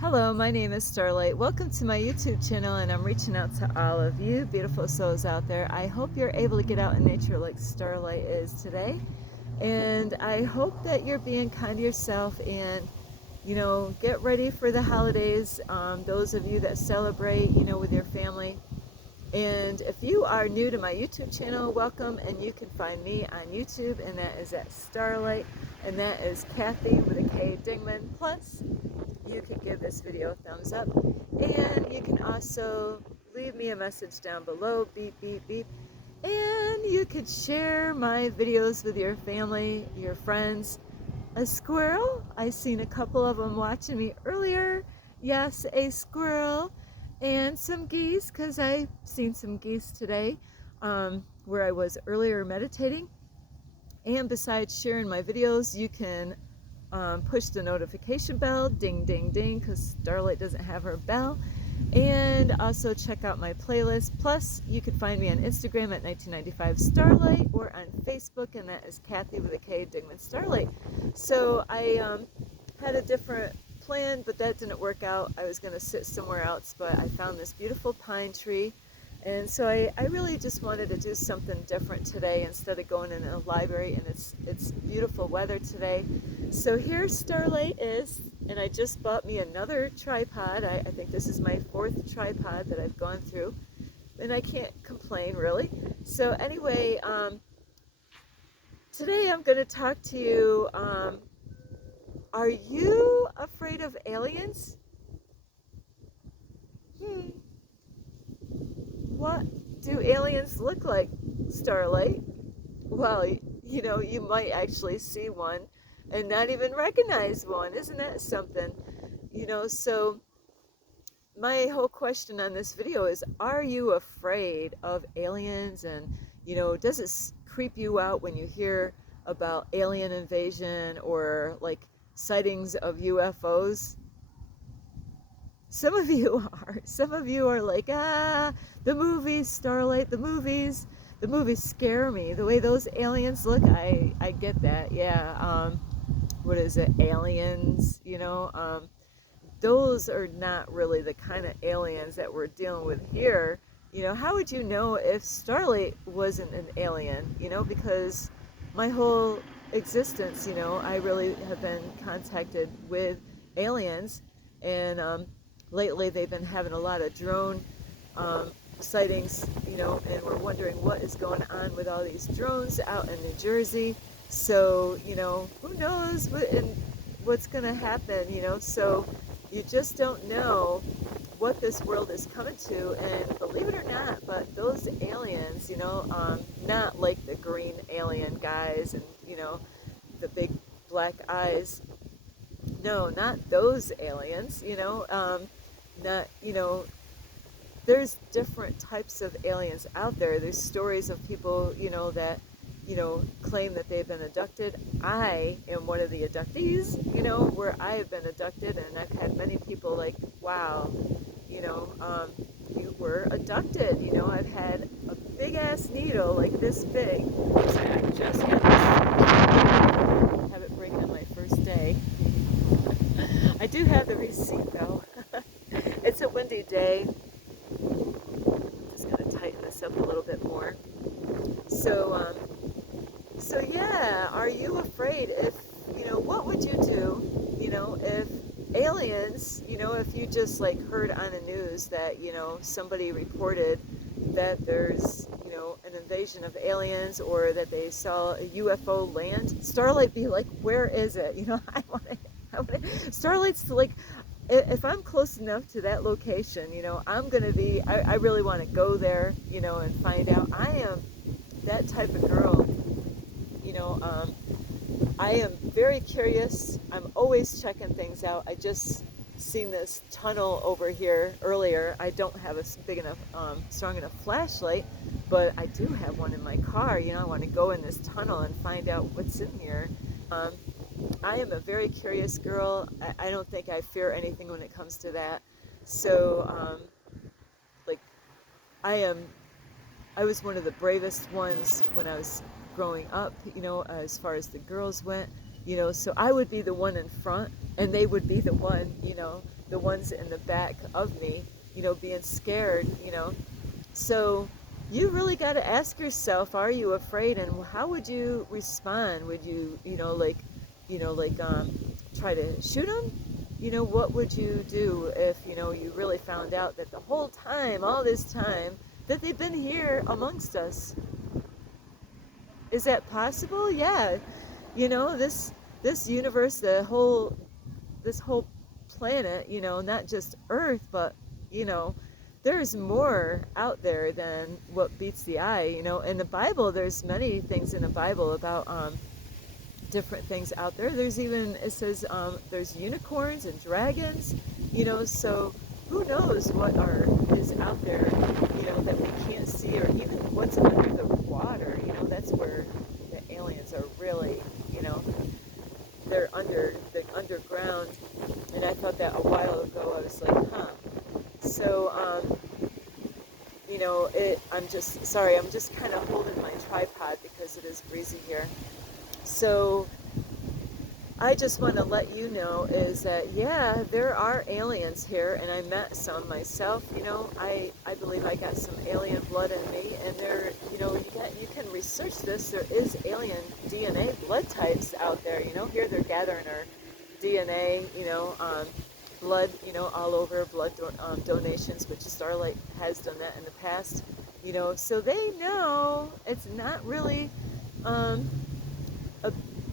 Hello, my name is Starlight. Welcome to my YouTube channel, and I'm reaching out to all of you beautiful souls out there. I hope you're able to get out in nature like Starlight is today. And I hope that you're being kind to yourself and, get ready for the holidays. Those of you that celebrate, with your family. And if you are new to my YouTube channel, welcome, and you can find me on YouTube, and that is at Starlight, and that is Kathy with a K Dingman. Plus, you can give this video a thumbs up, and you can also leave me a message down below, beep, beep, beep, and you could share my videos with your family, your friends. A squirrel, I seen a couple of them watching me earlier. Yes, a squirrel. And some geese, because I seen some geese today where I was earlier meditating. And besides sharing my videos, you can push the notification bell, ding, ding, ding, because Starlight doesn't have her bell. And also check out my playlist. Plus, you can find me on Instagram at 1995 Starlight, or on Facebook, and that is Kathy with a K Dingman Starlight. So I had a different plan, but that didn't work out. I was going to sit somewhere else, but I found this beautiful pine tree. And so I really just wanted to do something different today instead of going in a library, and it's beautiful weather today. So here Starlight is, and I just bought me another tripod. I think this is my fourth tripod that I've gone through, and I can't complain really. So anyway, today I'm going to talk to you. Are you afraid of aliens? What do aliens look like, Starlight? Well, you might actually see one and not even recognize one. Isn't that something? So my whole question on this video is, are you afraid of aliens? And, does it creep you out when you hear about alien invasion or like sightings of UFOs? Some of you are. Some of you are like, the movies, Starlight, the movies scare me. The way those aliens look, I get that. Yeah. What is it? Aliens, those are not really the kind of aliens that we're dealing with here. How would you know if Starlight wasn't an alien? Because my whole existence, I really have been contacted with aliens, and lately they've been having a lot of drone sightings, and we're wondering what is going on with all these drones out in New Jersey. So, who knows what's going to happen, so you just don't know what this world is coming to. And believe it or not, but those aliens, not like the green alien guys and, the big black eyes. No, not those aliens, not, there's different types of aliens out there. There's stories of people, that, claim that they've been abducted. I am one of the abductees, where I have been abducted, and I've had many people like, wow, you were abducted. I've had a big ass needle like this big. I just had this, have it break on my first day. I do have the receipt though. It's a windy day. Just gonna tighten this up a little bit more. So yeah, are you afraid? If what would you do? If aliens, if you just like heard on the news that somebody reported that there's an invasion of aliens, or that they saw a UFO land, Starlight be like, where is it? I want to. Starlight's like, if I'm close enough to that location, I'm gonna be. I really want to go there, and find out. I am that type of girl. I am very curious. I'm always checking things out. I just seen this tunnel over here earlier. I don't have a big enough, strong enough flashlight, but I do have one in my car. I want to go in this tunnel and find out what's in here. I am a very curious girl. I don't think I fear anything when it comes to that. So, like, I was one of the bravest ones when I was growing up, as far as the girls went, so I would be the one in front, and they would be the one, the ones in the back of me, being scared, So you really got to ask yourself, are you afraid, and how would you respond? Would you, try to shoot them? What would you do if, you really found out that the whole time, all this time, that they've been here amongst us? Is that possible? Yeah. This universe, this whole planet, not just Earth, but, you know, there's more out there than what beats the eye. In the Bible, there's many things in the Bible about different things out there. There's even, it says there's unicorns and dragons, so who knows what is out there, that we can't see, or even what's under the water. That's where the aliens are really, they're under the underground. And I thought that a while ago. I was like, huh. So, I'm just kind of holding my tripod because it is breezy here. So I just want to let you know is that, yeah, there are aliens here, and I met some myself. I believe I got some alien blood in me, and there, you can research this. There is alien DNA blood types out there. Here they're gathering our DNA, blood, all over, blood donations, which Starlight has done that in the past, so they know it's not really,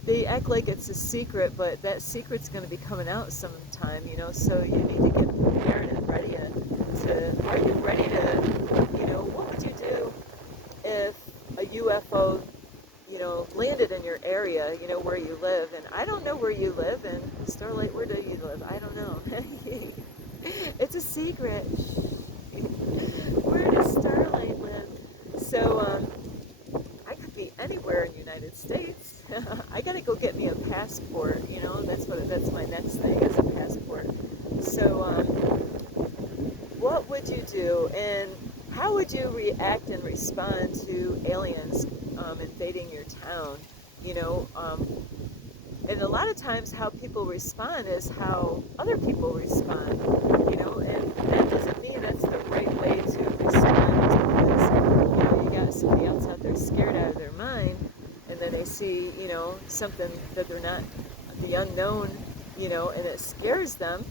they act like it's a secret, but that secret's going to be coming out sometime, so you need to get prepared and ready are you ready to, what would you do if a UFO, landed in your area, where you live? And I don't know where you live, and Starlight, where do you live? I don't know. It's a secret. Where does Starlight live? So, I could be anywhere in the United States. I gotta go get me a passport, that's my next thing, is a passport. So, what would you do, and how would you react and respond to aliens invading your town? And a lot of times how people respond is how other people respond, and that doesn't mean that's the right way to respond, because, you got somebody else out there scared out of their mind, and then they see, something that they're not, the unknown, and it scares them.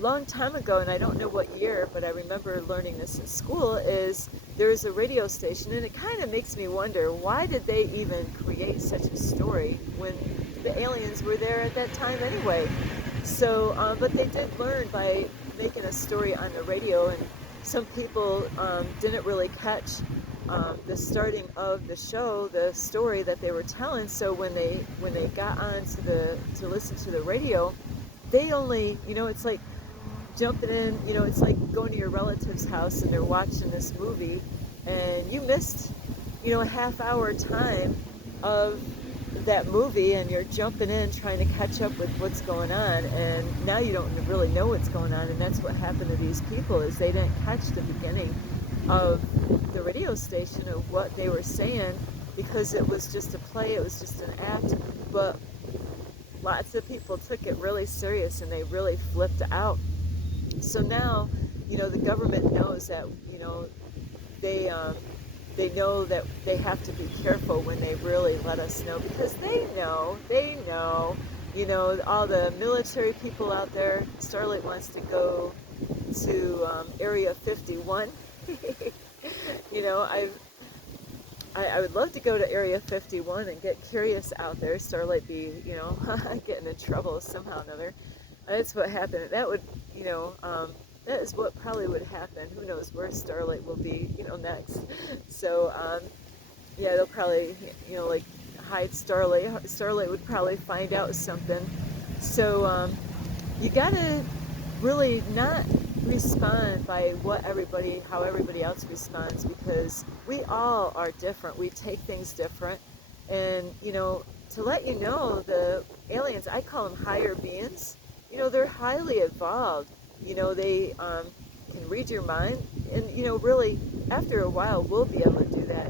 Long time ago, and I don't know what year, but I remember learning this in school, is there's a radio station, and it kind of makes me wonder, why did they even create such a story when the aliens were there at that time anyway? So, but they did learn by making a story on the radio, and some people didn't really catch the starting of the show, the story that they were telling. So when they got on to listen to the radio, they only, it's like jumping in, it's like going to your relative's house and they're watching this movie, and you missed, a half-hour time of that movie, and you're jumping in trying to catch up with what's going on, and now you don't really know what's going on. And that's what happened to these people, is they didn't catch the beginning of the radio station of what they were saying, because it was just a play, it was just an act. But lots of people took it really serious, and they really flipped out. So now, the government knows that, they know that they have to be careful when they really let us know, because they know, all the military people out there. Starlight wants to go to Area 51. I would love to go to Area 51 and get curious out there. Starlight be, getting in trouble somehow or another. That's what happened. That would, that is what probably would happen. Who knows where Starlight will be, next. So, yeah, they'll probably, like, hide Starlight. Starlight would probably find out something. So, you gotta really not respond by how everybody else responds, because we all are different. We take things different. And, to let you know, the aliens, I call them higher beings. They're highly evolved. They can read your mind, and really, after a while, we'll be able to do that.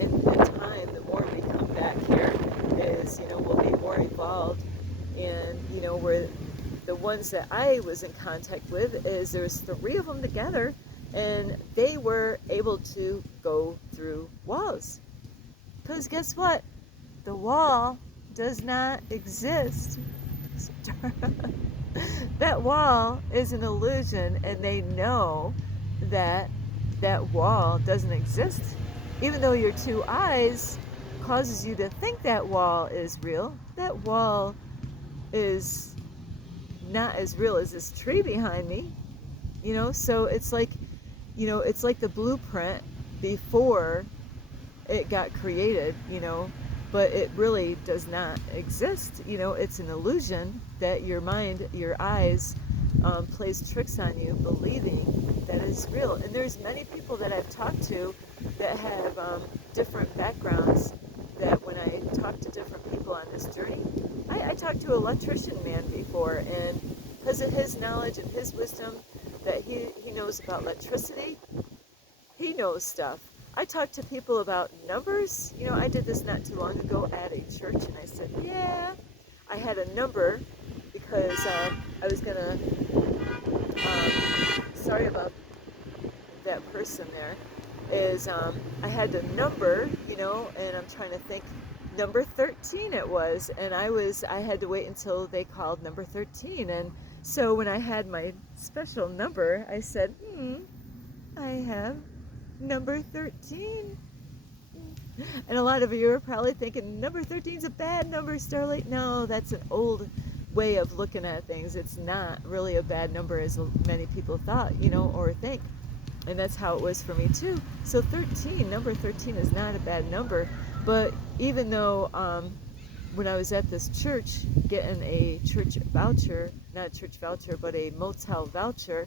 In time, the more we come back here, is we'll be more evolved, and the ones that I was in contact with, is there was 3 of them together, and they were able to go through walls. Because guess what? The wall does not exist. That wall is an illusion, and they know that that wall doesn't exist. Even though your 2 eyes causes you to think that wall is real, that wall is not as real as this tree behind me. So it's like, it's like the blueprint before it got created, but it really does not exist. It's an illusion that your mind, your eyes, plays tricks on you, believing that it's real. And there's many people that I've talked to that have different backgrounds, that when I talk to different people on this journey, I talked to an electrician man before, and because of his knowledge and his wisdom that he knows about electricity, he knows stuff. I talked to people about numbers. I did this not too long ago at a church, and I said, yeah, I had a number because I was going to, sorry about that person there, is I had a number, and I'm trying to think, number 13 it was, and I had to wait until they called number 13, and so when I had my special number, I said, I have number 13. And a lot of you are probably thinking, number 13 is a bad number, Starlight. No, that's an old way of looking at things. It's not really a bad number as many people thought, or think. And that's how it was for me too. So number 13 is not a bad number. But even though when I was at this church getting a church voucher, not a church voucher, but a motel voucher,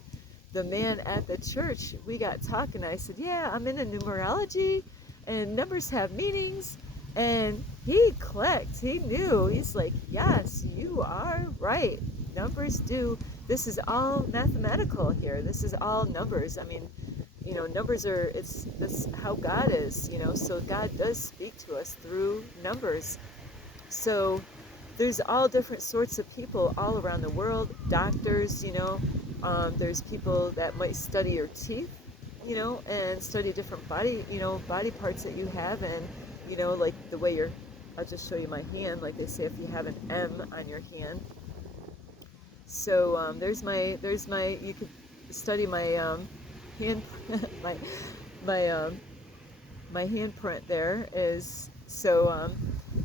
the man at the church, we got talking. I said, yeah, I'm into numerology and numbers have meanings. And he clicked. He knew. He's like, yes, you are right. Numbers do. This is all mathematical here. This is all numbers. I mean, numbers are, that's how God is, so God does speak to us through numbers. So there's all different sorts of people all around the world, doctors, there's people that might study your teeth, and study different body parts that you have, and, like the way I'll just show you my hand, like they say if you have an M on your hand. So there's my, you could study my hand, my handprint there is, so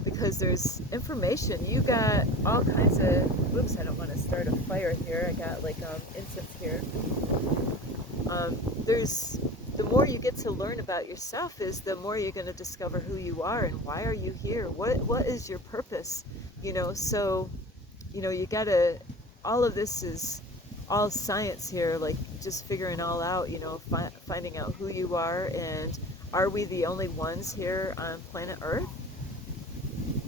because there's information, you got all kinds of, oops, I don't want to start a fire here, I got like incense here. There's, the more you get to learn about yourself is the more you're going to discover who you are and why are you here, what is your purpose, so you gotta, all of this is all science here, like just figuring all out, finding out who you are, and are we the only ones here on planet Earth?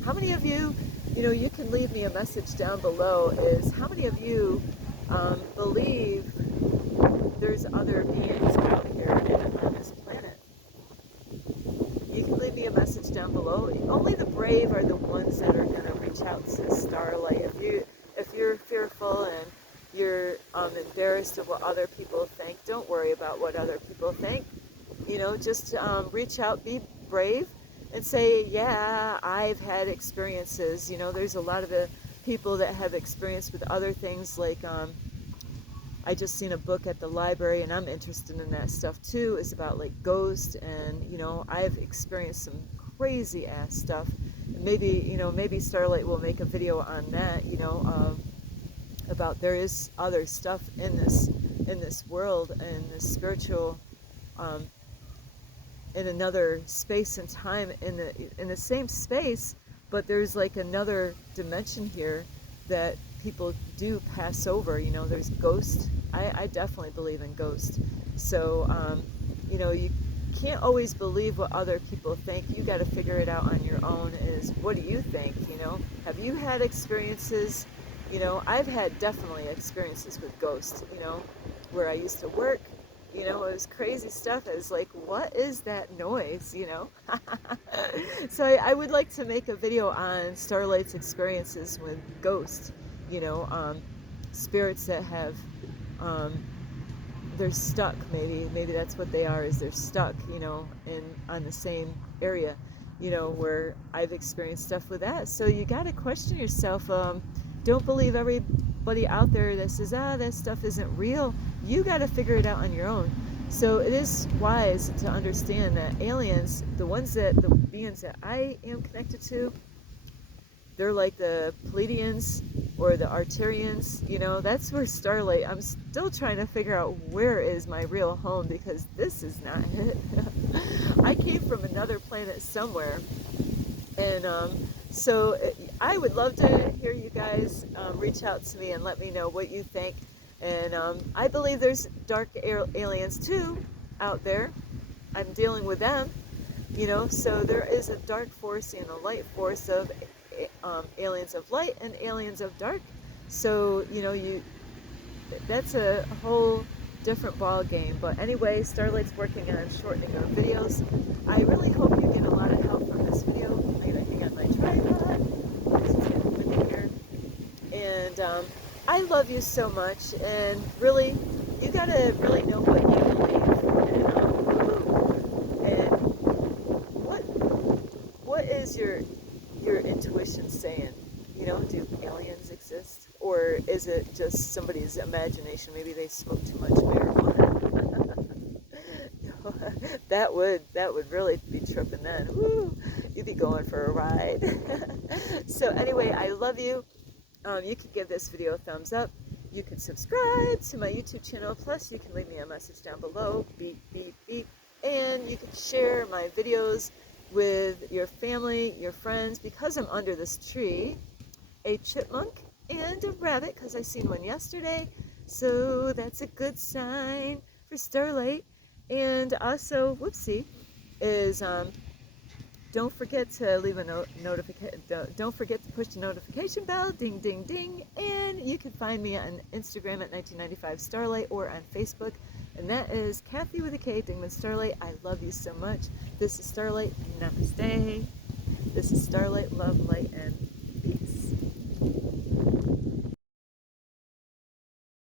How many of you, you can leave me a message down below, is how many of you believe there's other beings out here on this planet? You can leave me a message down below. Only the brave are the ones that are going to reach out to Starlight. If you're fearful and you're embarrassed of what other people think, don't worry about what other people think. Just reach out, be brave, and say, yeah, I've had experiences. There's a lot of people that have experience with other things, like I just seen a book at the library, and I'm interested in that stuff too, is about like ghosts, and I've experienced some crazy ass stuff. Maybe maybe Starlight will make a video on that, about there is other stuff in this world, in this spiritual, in another space and time, in the same space, but there's like another dimension here that people do pass over. There's ghosts. I definitely believe in ghosts. So you can't always believe what other people think. You got to figure it out on your own. Is what do you think? Have you had experiences? I've had definitely experiences with ghosts, where I used to work, it was crazy stuff. I was like, what is that noise, So I would like to make a video on Starlight's experiences with ghosts, spirits that have, they're stuck. Maybe that's what they are. Is they're stuck, you know, in on the same area, you know, where I've experienced stuff with that. So you got to question yourself. Don't believe everybody out there that says, that stuff isn't real. You got to figure it out on your own. So it is wise to understand that aliens, the beings that I am connected to, they're like the Pleiadians or the Arcturians, you know, that's where Starlight, I'm still trying to figure out where is my real home, because this is not it. I came from another planet somewhere, and so I would love to hear you guys reach out to me and let me know what you think. And I believe there's dark aliens too out there. I'm dealing with them, you know, so there is a dark force and a light force of aliens of light and aliens of dark. So, you know, that's a whole different ball game. But anyway, Starlight's working on shortening our videos. I really hope you get a lot of help from this video. I'm going to hang on my tripod. This is getting windy here. And I love you so much. And really, you got to really know what you believe. And what is your intuition saying? You know, do aliens exist? Or is it just somebody's imagination? Maybe they smoke too much marijuana. that would really be tripping then. Woo, you'd be going for a ride. So anyway, I love you. You can give this video a thumbs up. You can subscribe to my YouTube channel. Plus, you can leave me a message down below. Beep, beep, beep. And you can share my videos with your family, your friends, because I'm under this tree, a chipmunk and a rabbit, because I seen one yesterday, so that's a good sign for Starlight. And also, whoopsie, is don't forget to leave a notification. Don't forget to push the notification bell, ding, ding, ding. And you can find me on Instagram at 1995 Starlight, or on Facebook, and that is Kathy with a K, Dingman Starlight. I love you so much. This is Starlight. Namaste. This is Starlight. Love, light, and peace.